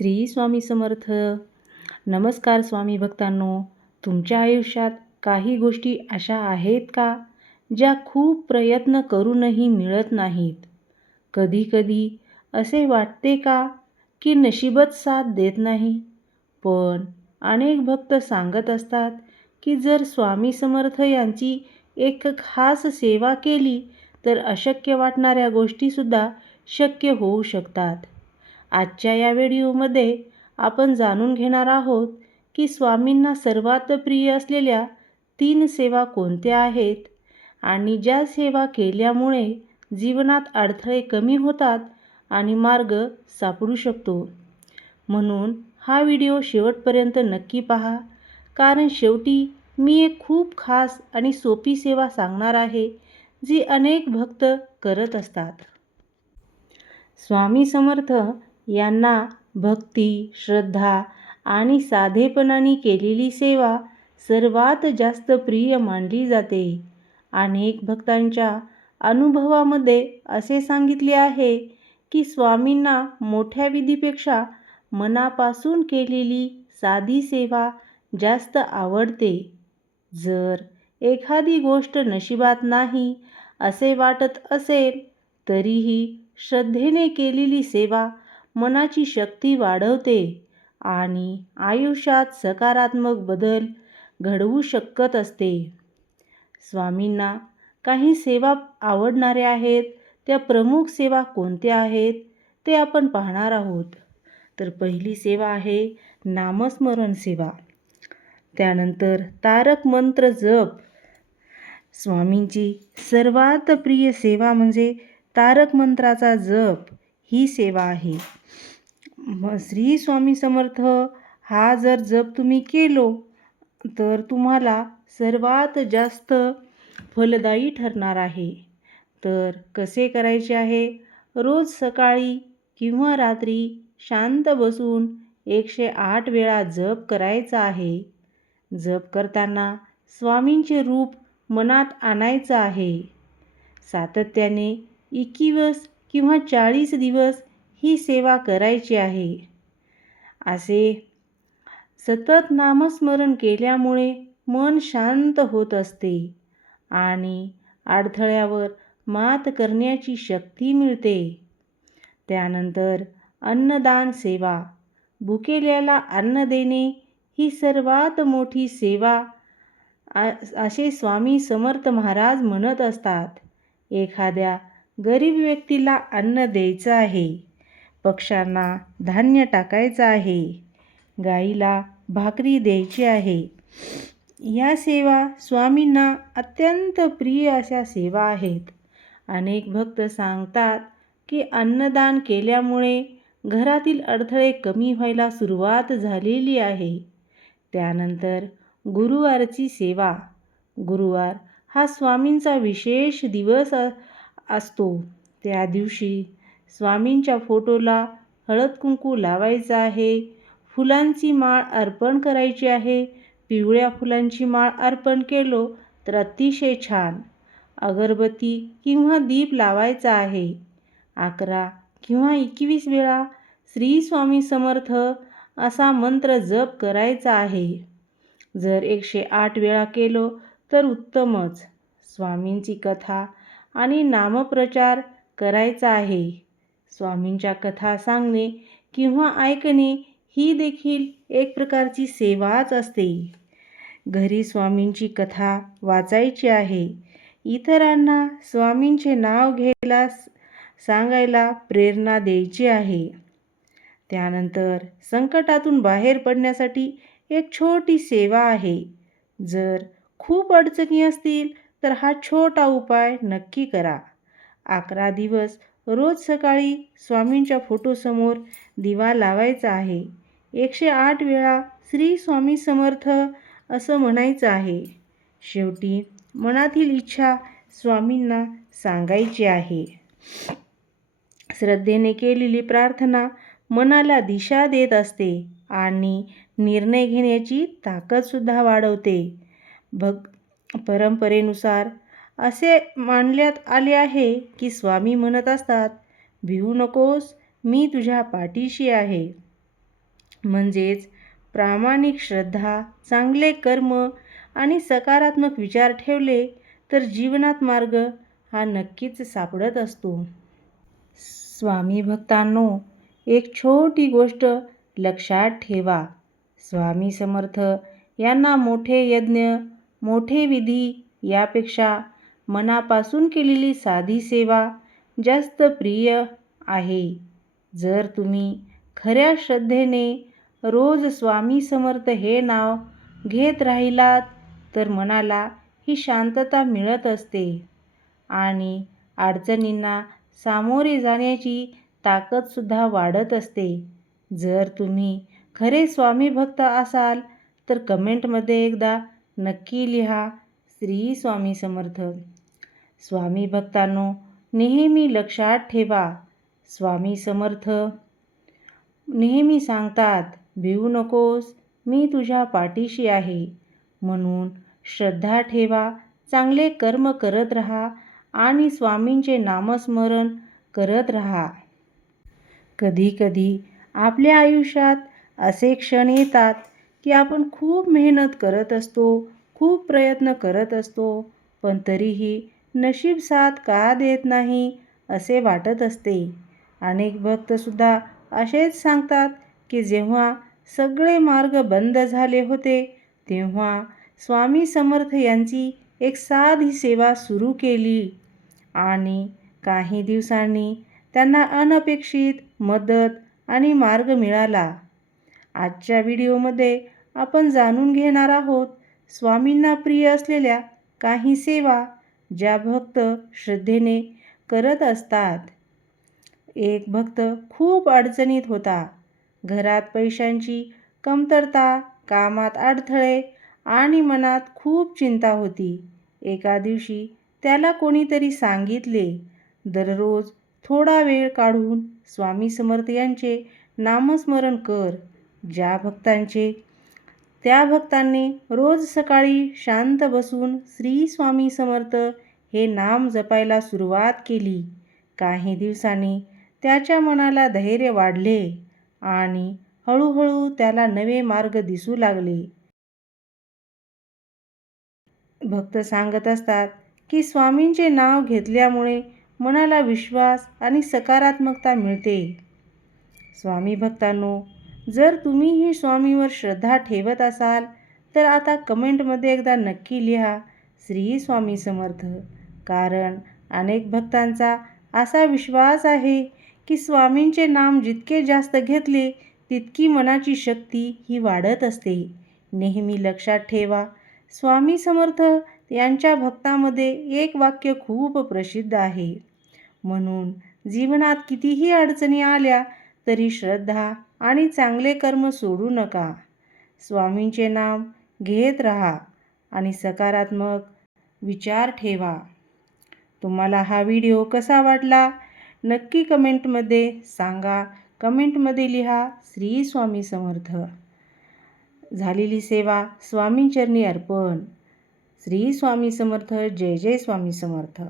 श्री स्वामी समर्थ. नमस्कार स्वामी भक्तांनो. तुमच्या आयुष्यात काही गोष्टी अशा आहेत का ज्या खूप प्रयत्न करूनही मिळत नाहीत? कधी असे वाटते का की नशीबच साथ देत नाही? पण अनेक भक्त सांगत असतात की जर स्वामी समर्थ यांची एक खास सेवा केली तर अशक्य वाटणाऱ्या गोष्टीसुद्धा शक्य होऊ शकतात. आजच्या या व्हिडिओमध्ये आपण जाणून घेणार आहोत की स्वामींना सर्वात प्रिय असलेल्या 3 सेवा कोणत्या आहेत आणि ज्या सेवा केल्यामुळे जीवनात अडथळे कमी होतात आणि मार्ग सापडू शकतो. म्हणून हा व्हिडिओ शेवटपर्यंत नक्की पहा, कारण शेवटी मी एक खूप खास आणि सोपी सेवा सांगणार आहे जी अनेक भक्त करत असतात. स्वामी समर्थ यांना भक्ती, श्रद्धा आणि साधेपणाने केलेली सेवा सर्वात जास्त प्रिय मानली जाते. अनेक भक्तांच्या अनुभवामध्ये असे सांगितले आहे की स्वामींना मोठ्या विधीपेक्षा मनापासून केलेली साधी सेवा जास्त आवडते. जर एखादी गोष्ट नशिबात नाही असे वाटत असेल तरीही श्रद्धेने केलेली सेवा मनाची शक्ती वाढवते आणि आयुष्यात सकारात्मक बदल घडवू शकत असते. स्वामींना काही सेवा आवडणाऱ्या आहेत. त्या प्रमुख सेवा कोणत्या आहेत ते आपण पाहणार आहोत. तर पहिली सेवा आहे नामस्मरण सेवा. त्यानंतर तारक मंत्र जप. स्वामींची सर्वात प्रिय सेवा म्हणजे तारक मंत्राचा जप ही सेवा आहे. श्री स्वामी समर्थ हा जर जप तुम्ही केलो तर तुम्हाला सर्वात जास्त फलदायी ठरणार आहे. तर कसे करायचे आहे? रोज सकाळी किंवा रात्री शांत बसून 108 वेळा जप करायचा आहे. जप करताना स्वामींचे रूप मनात आणायचं आहे. सातत्याने 21 किंवा 40 दिवस ही सेवा करायची आहे. असे सतत नामस्मरण केल्यामुळे मन शांत होत असते आणि अडथळ्यावर मात करण्याची शक्ती मिळते. त्यानंतर अन्नदान सेवा. भुकेल्याला अन्न देणे ही सर्वात मोठी सेवा असे स्वामी समर्थ महाराज म्हणत असतात. एखाद्या गरीब व्यक्तीला अन्न द्यायचं आहे, पक्ष्यांना धान्य टाकायचं आहे, गाईला भाकरी द्यायची आहे. या सेवा स्वामींना अत्यंत प्रिय अशा सेवा आहेत. अनेक भक्त सांगतात की अन्नदान केल्यामुळे घरातील अडथळे कमी व्हायला सुरुवात झालेली आहे. त्यानंतर गुरुवारची सेवा. गुरुवार हा स्वामींचा विशेष दिवस असतो. त्या दिवशी स्वामींच्या फोटोला हळद कुंकू लावायचं आहे. फुलांची माळ अर्पण करायची आहे. पिवळ्या फुलांची माळ अर्पण केलो तर अतिशय छान. अगरबत्ती किंवा दीप लावायचा आहे. 11 किंवा 21 वेळा श्री स्वामी समर्थ असा मंत्र जप करायचा आहे. जर 108 वेळा केलो तर उत्तमच. स्वामींची कथा आणि नामप्रचार करायचा आहे. स्वामींच्या कथा सांगणे किंवा ऐकणे ही देखील एक प्रकारची सेवाच असते. घरी स्वामींची कथा वाचायची आहे. इतरांना स्वामींचे नाव घ्यायला सांगायला प्रेरणा द्यायची आहे. त्यानंतर संकटातून बाहेर पडण्यासाठी एक छोटी सेवा आहे. जर खूप अडचणी असतील तर हा छोटा उपाय नक्की करा. 11 दिवस रोज सकाळी स्वामींच्या फोटोसमोर दिवा लावायचा आहे. 108 वेळा श्री स्वामी समर्थ असं म्हणायचं आहे. शेवटी मनातील इच्छा स्वामींना सांगायची आहे. श्रद्धेने केलेली प्रार्थना मनाला दिशा देत असते आणि निर्णय घेण्याची ताकदसुद्धा वाढवते. परंपरेनुसार असे मानण्यात आले आहे की स्वामी म्हणत असतात, भिवू नकोस, मी तुझ्या पाठीशी आहे. म्हणजेच प्रामाणिक श्रद्धा, चांगले कर्म आणि सकारात्मक विचार ठेवले तर जीवनात मार्ग हा नक्कीच सापडत असतो. स्वामी भक्तांनो, एक छोटी गोष्ट लक्षात ठेवा. स्वामी समर्थ यांना मोठे यज्ञ, मोठे विधी यापेक्षा मनापासून केलेली साधी सेवा जास्त प्रिय आहे. जर तुम्ही खऱ्या श्रद्धेने रोज स्वामी समर्थ हे नाव घेत राहिलात तर मनाला ही शांतता मिळत असते आणि अडचणींना सामोरे जाण्याची ताकदसुद्धा वाढत असते. जर तुम्ही खरे स्वामी भक्त असाल तर कमेंटमध्ये एकदा नक्की लिहा, श्री स्वामी समर्थ. स्वामी भक्तांनो, नेहमी लक्षात ठेवा, स्वामी समर्थ नेहमी सांगतात, भिवू नकोस, मी तुझ्या पाठीशी आहे. म्हणून श्रद्धा ठेवा, चांगले कर्म करत राहा आणि स्वामींचे नामस्मरण करत राहा. कधी-कधी आपल्या आयुष्यात असे क्षण येतात की आपण खूप मेहनत करत असतो, खूप प्रयत्न करत असतो, पण तरीही नशीब साथ का देत नाही असे वाटत असते. अनेक भक्तसुद्धा असेच सांगतात की जेव्हा सगळे मार्ग बंद झाले होते तेव्हा स्वामी समर्थ यांची एक साधी सेवा सुरू केली आणि काही दिवसांनी त्यांना अनपेक्षित मदत आणि मार्ग मिळाला. आजच्या व्हिडिओमध्ये आपण जाणून घेणार आहोत स्वामींना प्रिय असलेल्या काही सेवा ज्या भक्त श्रद्धेने करत असतात. एक भक्त खूप अडचणीत होता. घरात पैशांची कमतरता, कामात अडथळे आणि मनात खूप चिंता होती. एका दिवशी त्याला कोणीतरी सांगितले, दररोज थोडा वेळ काढून स्वामी समर्थ यांचे नामस्मरण कर. त्या भक्तांनी रोज सकाळी शांत बसून श्री स्वामी समर्थ हे नाम जपायला सुरुवात केली. काही दिवसांनी त्याच्या मनाला धैर्य वाढले आणि हळूहळू त्याला नवे मार्ग दिसू लागले. भक्त सांगत असतात की स्वामींचे नाव घेतल्यामुळे मनाला विश्वास आणि सकारात्मकता मिळते. स्वामी भक्तांनो, जर तुम्हीही स्वामींवर श्रद्धा ठेवत असाल तर आता कमेंटमध्ये एकदा नक्की लिहा, श्री स्वामी समर्थ. कारण अनेक भक्तांचा असा विश्वास आहे की स्वामींचे नाम जितके जास्त घेतले तितकी मनाची शक्ती ही वाढत असते. नेहमी लक्षात ठेवा, स्वामी समर्थ यांच्या भक्तामध्ये एक वाक्य खूप प्रसिद्ध आहे. म्हणून जीवनात कितीही अडचणी आल्या तरी श्रद्धा आणि चांगले कर्म सोडू नका. स्वामींचे नाम घेत राहा आणि सकारात्मक विचार ठेवा. तुम्हाला हा व्हिडिओ कसा वाटला नक्की कमेंटमध्ये सांगा. कमेंटमध्ये लिहा, श्री स्वामी समर्थ. झालेली सेवा स्वामींचरणी अर्पण. श्री स्वामी समर्थ. जय जय स्वामी समर्थ.